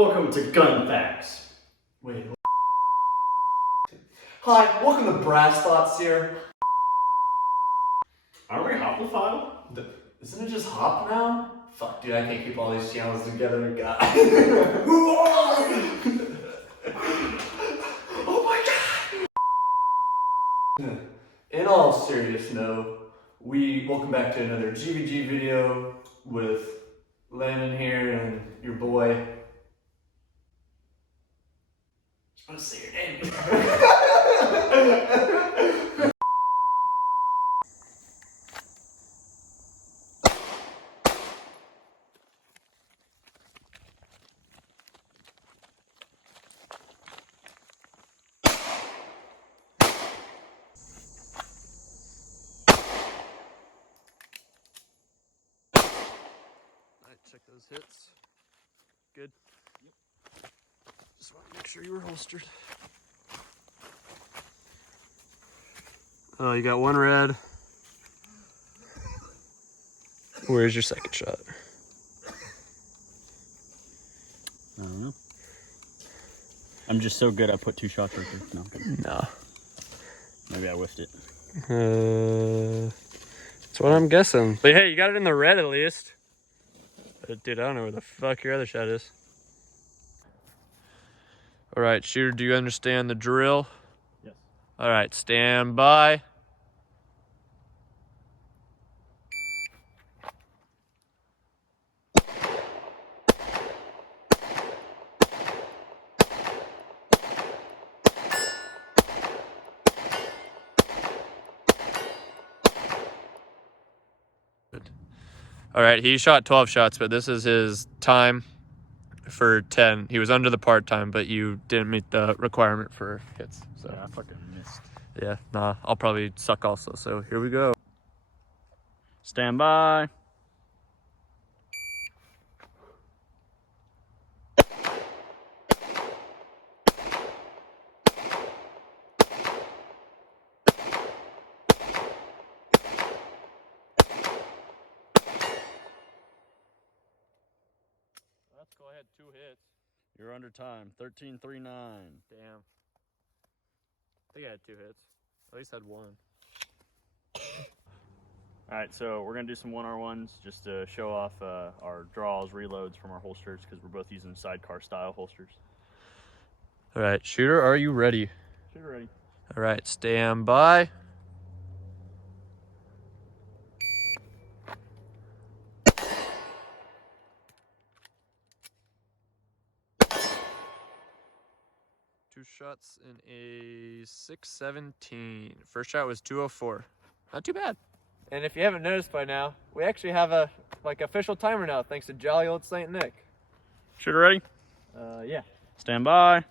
Welcome to Gun Facts. Wait. Hi, welcome to Brass Thoughts here. Aren't we Hoplifile? Isn't it just Hop now? Fuck, dude, I can't keep all these channels together. God. Oh my god! In all serious note, we welcome back to another GVG video with Landon here and your boy. I'm supposed to say your name. Check those hits. Good. Yep. Just want to make sure you were holstered. Oh, you got one red. Where's your second shot? I don't know. I'm just so good I put 2 shots right there. No, I'm kidding. No. Maybe I whiffed it. That's what I'm guessing. But hey, you got it in the red at least. Dude, I don't know where the fuck your other shot is. All right, shooter, do you understand the drill? Yes. All right, stand by. All right, he shot 12 shots, but this is his time for 10. He was under the part time, but you didn't meet the requirement for hits. So Yeah, I fucking missed. yeah, nah, I'll probably suck also. So here we go. Stand by. Let's go ahead, 2 hits. You're under time. 13:39. Damn. I think I had 2 hits. At least had 1. All right, so we're gonna do some 1R1s just to show off our draws, reloads from our holsters because we're both using sidecar style holsters. All right, shooter, are you ready? Shooter ready. All right, stand by. Two shots in a 617. First shot was 204. Not too bad. And if you haven't noticed by now, we actually have a official timer now, thanks to jolly old Saint Nick. Shooter ready. Yeah. Stand by.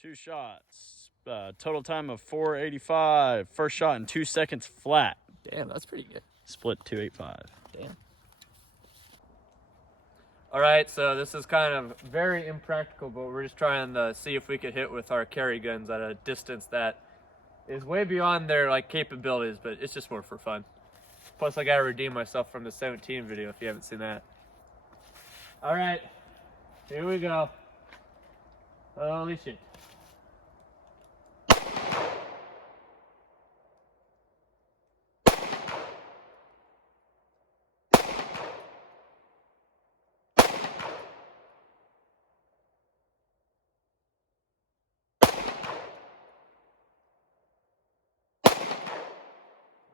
Two shots. Total time of 4:85. First shot in 2 seconds flat. Damn, that's pretty good. Split 285. Damn. All right, so this is kind of very impractical, but we're just trying to see if we could hit with our carry guns at a distance that is way beyond their capabilities, but it's just more for fun. Plus, I gotta redeem myself from the 17 video if you haven't seen that. All right, here we go. Holy shit.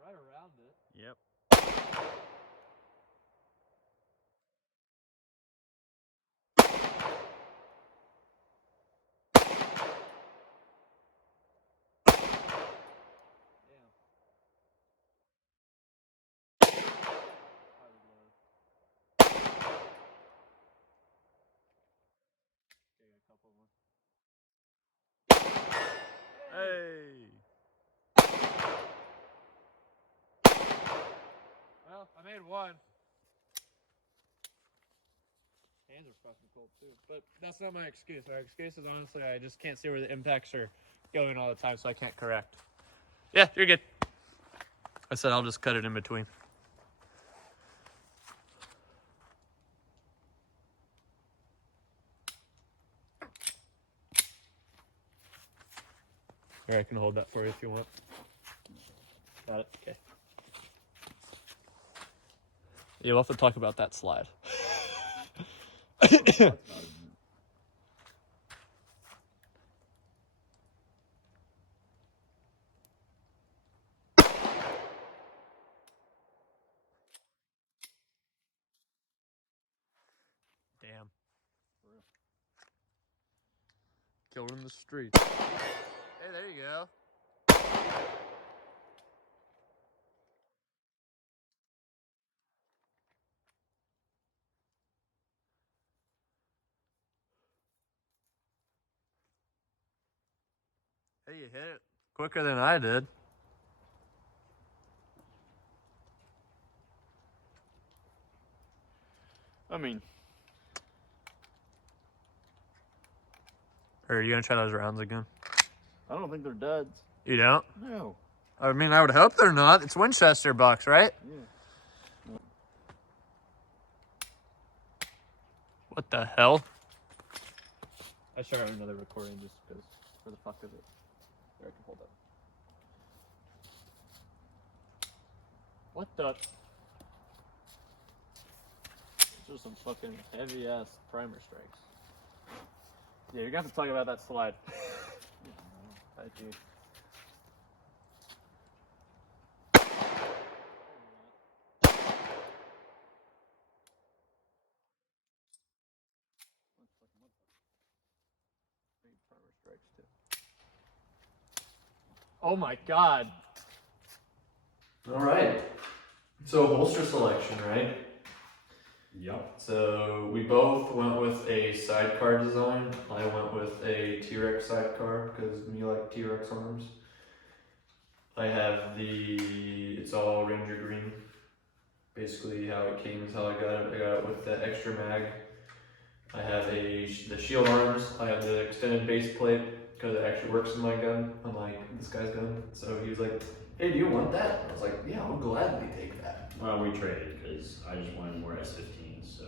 Right around it. Yep. Hey. Well, I made 1. Hands are fucking cold too. But that's not my excuse. Our excuse is honestly I just can't see where the impacts are going all the time, so I can't correct. Yeah, you're good. I said I'll just cut it in between. Or I can hold that for you if you want. Got it? Okay. Yeah, we'll have to talk about that slide. Damn. Killed in the street. Hey, there you go. Hey, you hit it quicker than I did. I mean, Or are you gonna try those rounds again? I don't think they're duds. You don't? No. I mean, I would hope they're not. It's Winchester bucks, right? Yeah. What the hell? I started another recording just because, for the fuck of it. There, I can hold up. What the? Those are some fucking heavy ass primer strikes. Yeah, you're gonna have to talk about that slide. I do. Oh my god. All right. So holster selection, right? Yep. So we both went with a sidecar design. I went with a T-Rex sidecar because me like T-Rex arms. I have it's all Ranger green. Basically how it came is how I got it. I got it with the extra mag. I have the shield arms. I have the extended base plate because it actually works in my gun, unlike this guy's gun. So he was like, hey, do you want that? I was like, yeah, I'll gladly take that. Well, we traded because I just wanted more S15s, so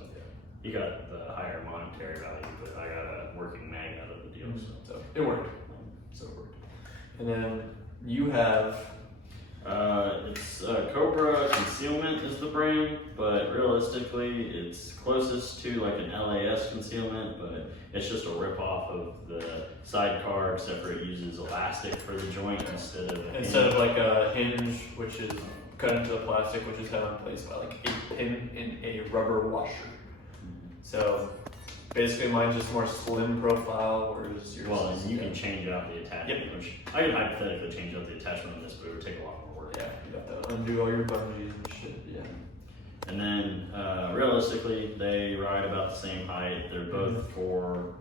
he got the higher monetary value, but I got a working mag out of the deal, So it worked. So it worked. And then you have it's Cobra Concealment is the brand, but realistically it's closest to like an LAS concealment, but it's just a rip-off of the sidecar, except for it uses elastic for the joint instead of like a hinge, which is cut into the plastic, which is held in place by like a pin in a rubber washer. So basically mine's just more slim profile, whereas yours well, is, and you can change out the attachment, which I could hypothetically change out the attachment on this, but it would take a lot more work. yeah, you have to undo all your bungees and shit, yeah. And then realistically, they ride about the same height. They're both for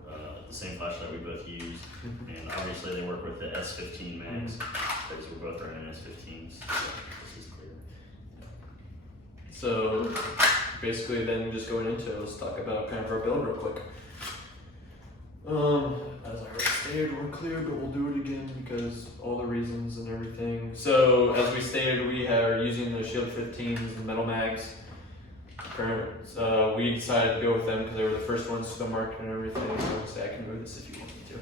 the same flashlight we both use, and obviously they work with the S15 mags because we're both running S15s. So this is clear. So basically, then just going into it, let's talk about kind of our build real quick. As I already stated, we're clear, but we'll do it again because all the reasons and everything. So as we stated, we are using the Shield 15s and metal mags. We decided to go with them because they were the first ones to the market and everything. Obviously, I can move this if you want me to.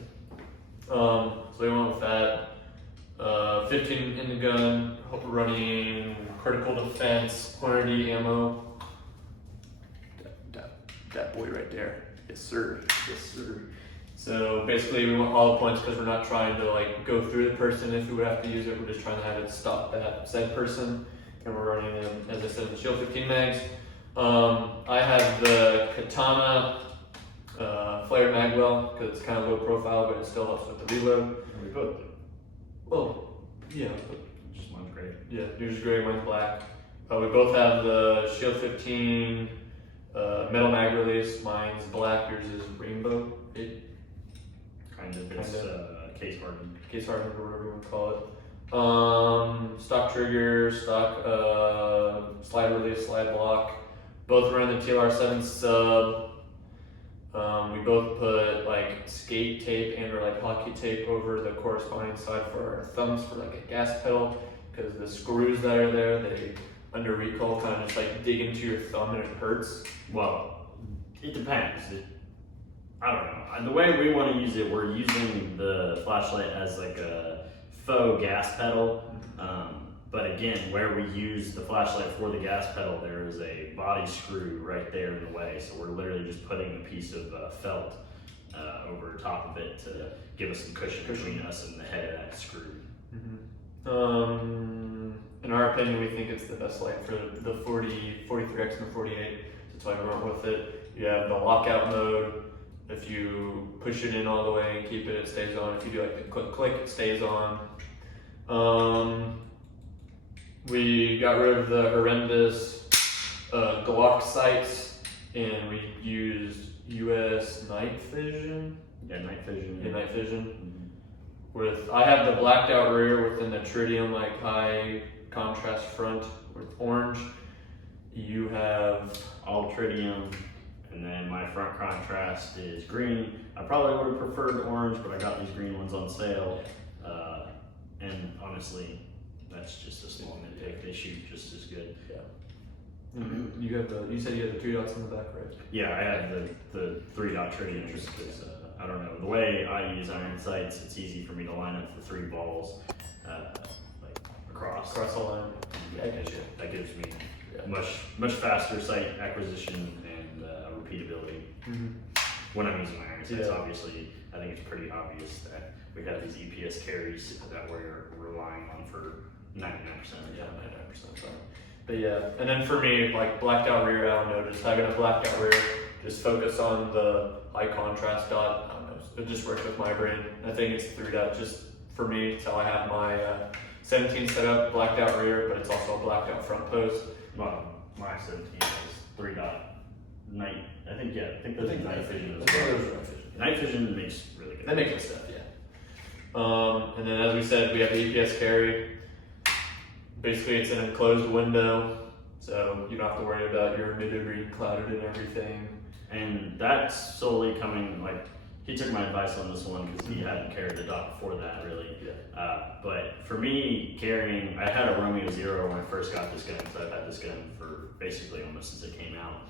So we went with that. 15 in the gun, running critical defense, quantity ammo. That boy right there. Yes, sir. Yes, sir. So basically, we want all the points because we're not trying to like go through the person if we would have to use it. We're just trying to have it stop that said person. And we're running them, as I said, the Shield 15 mags. I have the Katana flared magwell because it's kind of low profile, but it still helps with the reload. We both do. Well, yeah, but Just mine's great. yeah, yours is gray, mine's black. We both have the Shield 15 metal mag release. Mine's black, yours is rainbow. Kind of. It's case hardened. Case hardened or whatever you want to call it. Stock trigger, stock slide release, slide block. Both run the TLR7 sub. We both put like skate tape and or like hockey tape over the corresponding side for our thumbs for like a gas pedal, because the screws that are there, they under recoil kind of just like dig into your thumb and it hurts. Well, it depends. I don't know. The way we want to use it, we're using the flashlight as like a faux gas pedal. But again, where we use the flashlight for the gas pedal, there is a body screw right there in the way. So we're literally just putting a piece of felt over top of it to give us some cushion between us and the head of that screw. In our opinion, we think it's the best light for the 43X and the 48. That's why we went with it. You have the lockout mode. If you push it in all the way and keep it, it stays on. If you do like the click click, it stays on. We got rid of the horrendous Glock sights, and we used US night vision. Yeah, night vision. Yeah, night vision. I have the blacked out rear with an tritium like high contrast front with orange. You have all tritium, and then my front contrast is green. I probably would have preferred orange, but I got these green ones on sale. And honestly, that's just a small nitpick. They shoot just as good. Yeah. You have you said you had the 3 dots in the back, right? Yeah, I have the 3-dot tritium just because I don't know, the way I use iron sights, it's easy for me to line up the 3 balls like across the line. Yeah, that gives me much faster sight acquisition and repeatability. When I'm using my iron sights, obviously, I think it's pretty obvious that we have these EPS carries that we're relying on for 99% of the time. 99% of the time. But yeah, and then for me, like blacked out rear, I don't know, just having a blacked out rear, just focus on the high contrast dot. I don't know, it just works with my brain. I think it's 3 dot just for me, so I have my 17 set up, blacked out rear, but it's also a blacked out front post. Well, my 17 is 3 dot night. I think that's night vision. Night vision makes really good. That makes good stuff, yeah. And then as we said, we have the EPS carry. Basically, it's an enclosed window, so you don't have to worry about your emitter being clouded and everything. And that's solely coming, like, he took my advice on this one because he hadn't carried the dot before that, really. But for me, carrying, I had a Romeo Zero when I first got this gun, so I've had this gun for basically almost since it came out.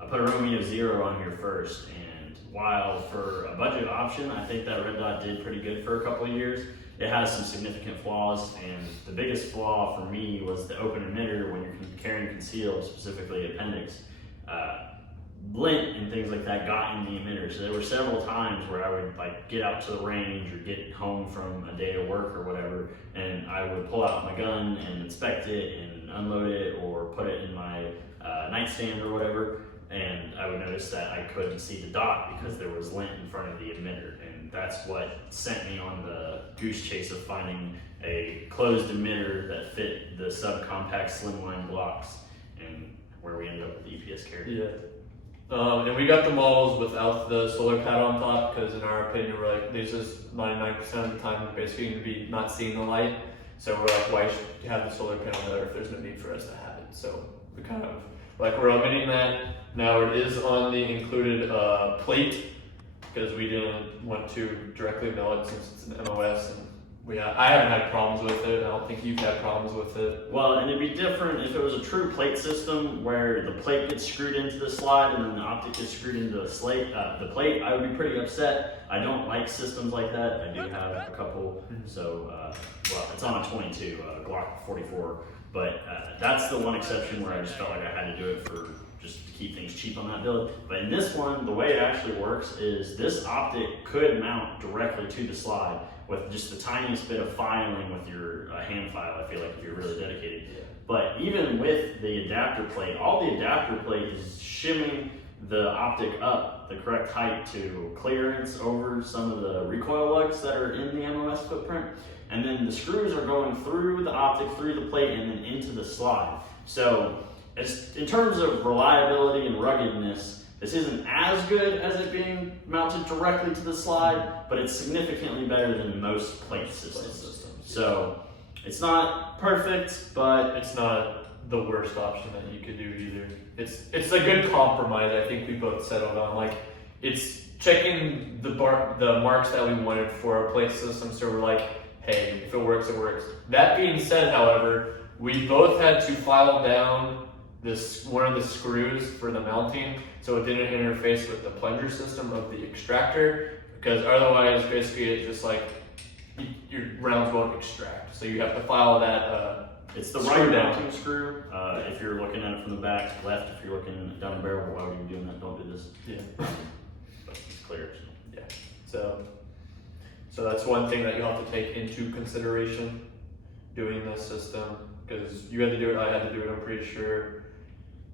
I put a Romeo Zero on here first, and while for a budget option, I think that red dot did pretty good for a couple of years. It has some significant flaws, and the biggest flaw for me was the open emitter when you're carrying concealed, specifically appendix. Lint and things like that got in the emitter. So there were several times where I would like get out to the range or get home from a day of work or whatever, and I would pull out my gun and inspect it and unload it or put it in my nightstand or whatever, and I would notice that I couldn't see the dot because there was lint in front of the emitter, and that's what sent me on the goose chase of finding a closed emitter that fit the subcompact slimline blocks, and where we ended up with the EPS carry. Yeah. And we got the models without the solar pad on top because in our opinion, we're like, these is 99% of the time we're basically going to be not seeing the light. So we're like, why should you have the solar panel there if there's no need for us to have it? So we kind of, like we're omitting that. Now it is on the included plate because we didn't want to directly mill it since it's an MOS. And I haven't had problems with it. I don't think you've had problems with it. Well, and it'd be different if it was a true plate system where the plate gets screwed into the slide and then the optic gets screwed into the plate. I would be pretty upset. I don't like systems like that. I do have a couple. So, well, it's on a 22, Glock 44. But that's the one exception where I just felt like I had to do it for just to keep things cheap on that build. But in this one, the way it actually works is this optic could mount directly to the slide with just the tiniest bit of filing with your hand file, I feel like, if you're really dedicated. But even with the adapter plate, all the adapter plate is shimming the optic up the correct height to clearance over some of the recoil lugs that are in the MOS footprint. And then the screws are going through the optic, through the plate, and then into the slide. So it's, in terms of reliability and ruggedness, this isn't as good as it being mounted directly to the slide, but it's significantly better than most plate systems. So it's not perfect, but It's not the worst option that you could do either. It's a good compromise. I think we both settled on like it's checking the marks that we wanted for our plate system. So we're like, hey, if it works, it works. That being said, however, we both had to file down one of the screws for the mounting so it didn't interface with the plunger system of the extractor, because otherwise basically it just like your rounds won't extract. So you have to file that. It's the right mounting screw. If you're looking at it from the back, left. If you're looking down the barrel, why would you be doing that? Don't do this. Yeah. But it's clear. Yeah. So that's one thing that you have to take into consideration doing this system, because you had to do it, I had to do it, I'm pretty sure.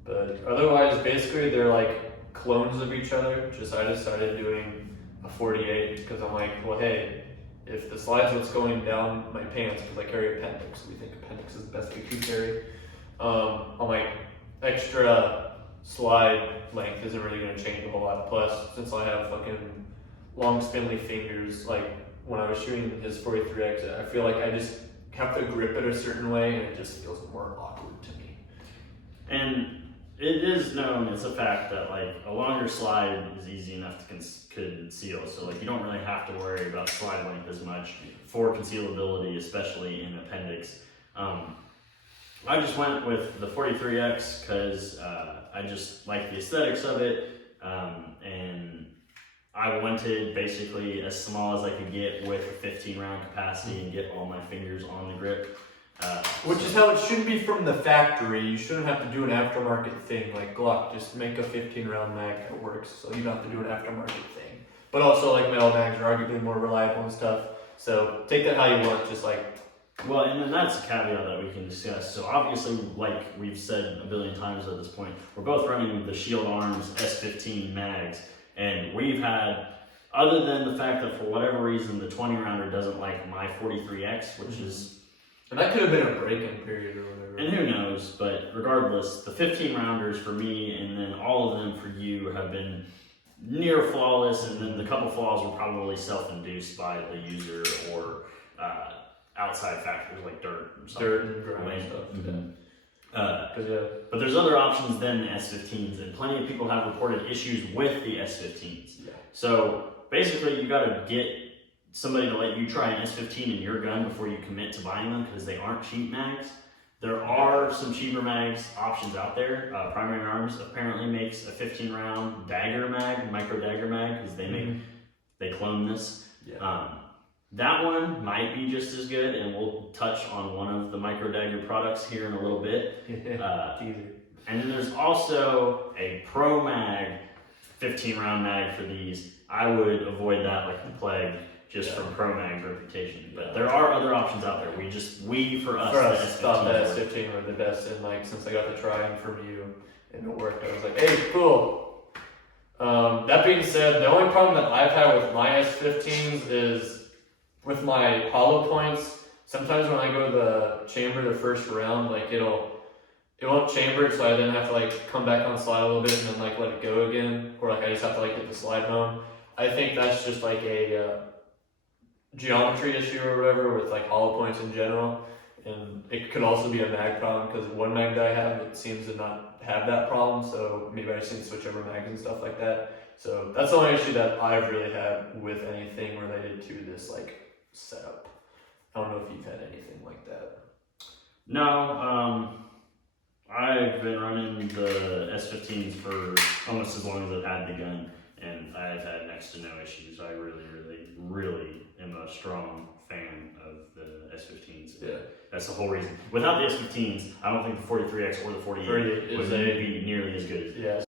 But otherwise, basically, they're like clones of each other. I decided doing a 48 because I'm like, well, hey, if the slide's what's going down my pants, because I carry appendix, we think appendix is the best we can carry. I'm like, extra slide length isn't really going to change a whole lot. Plus, since I have fucking long spindly fingers, like when I was shooting his 43X, I feel like I just have to grip it a certain way, and it just feels more awkward to me. And it is known, it's a fact that like a longer slide is easy enough to conceal. So like you don't really have to worry about slide length as much for concealability, especially in appendix. I just went with the 43X because I just like the aesthetics of it, and I wanted basically as small as I could get with a 15 round capacity and get all my fingers on the grip. Which is how it should be from the factory. You shouldn't have to do an aftermarket thing like Glock. Just make a 15 round mag that works, so you don't have to do an aftermarket thing. But also, like, metal mags are arguably more reliable and stuff. So take that how you want, just like. Well, and then that's a caveat that we can discuss. So obviously, like we've said a billion times at this point, we're both running the Shield Arms S15 mags, and we've had, other than the fact that for whatever reason the 20 rounder doesn't like my 43X, which is. And that could have been a break-in period or whatever. And who knows, but regardless, the 15 rounders for me and then all of them for you have been near flawless, and then the couple flaws were probably self-induced by the user or outside factors like dirt or something. Dirt and ground and stuff. Mm-hmm. But there's other options than the S15s, and plenty of people have reported issues with the S15s. Yeah. So basically, you got to get somebody to let you try an S15 in your gun before you commit to buying them, because they aren't cheap mags. There are some cheaper mags options out there. Primary Arms apparently makes a 15 round dagger mag, micro dagger mag, because they clone this. Yeah. That one might be just as good, and we'll touch on one of the micro dagger products here in a little bit. And then there's also a Pro Mag 15 round mag for these. I would avoid that like the plague, just from Pro Mag's reputation. But there are other options out there. For us, thought that S15 were the best, and like since I got to try them from you and it worked, I was like, hey, cool. That being said, the only problem that I've had with my S15s is with my hollow points. Sometimes when I go to the chamber the first round, like it won't chamber it, so I then have to like come back on slide a little bit and then like let it go again, or like I just have to like hit the slide home. I think that's just like a geometry issue or whatever with like hollow points in general, and it could also be a mag problem because one mag that I have, it seems to not have that problem, so maybe I just need to switch over mags and stuff like that. So that's the only issue that I've really had with anything related to this like setup. I don't know if you've had anything like that. No, I've been running the S15s for almost as long as I've had the gun, and I've had next to no issues. I really am a strong fan of the S15s. Yeah. That's the whole reason. Without the S15s, I don't think the 43X or the 48 would be nearly as good. Yeah,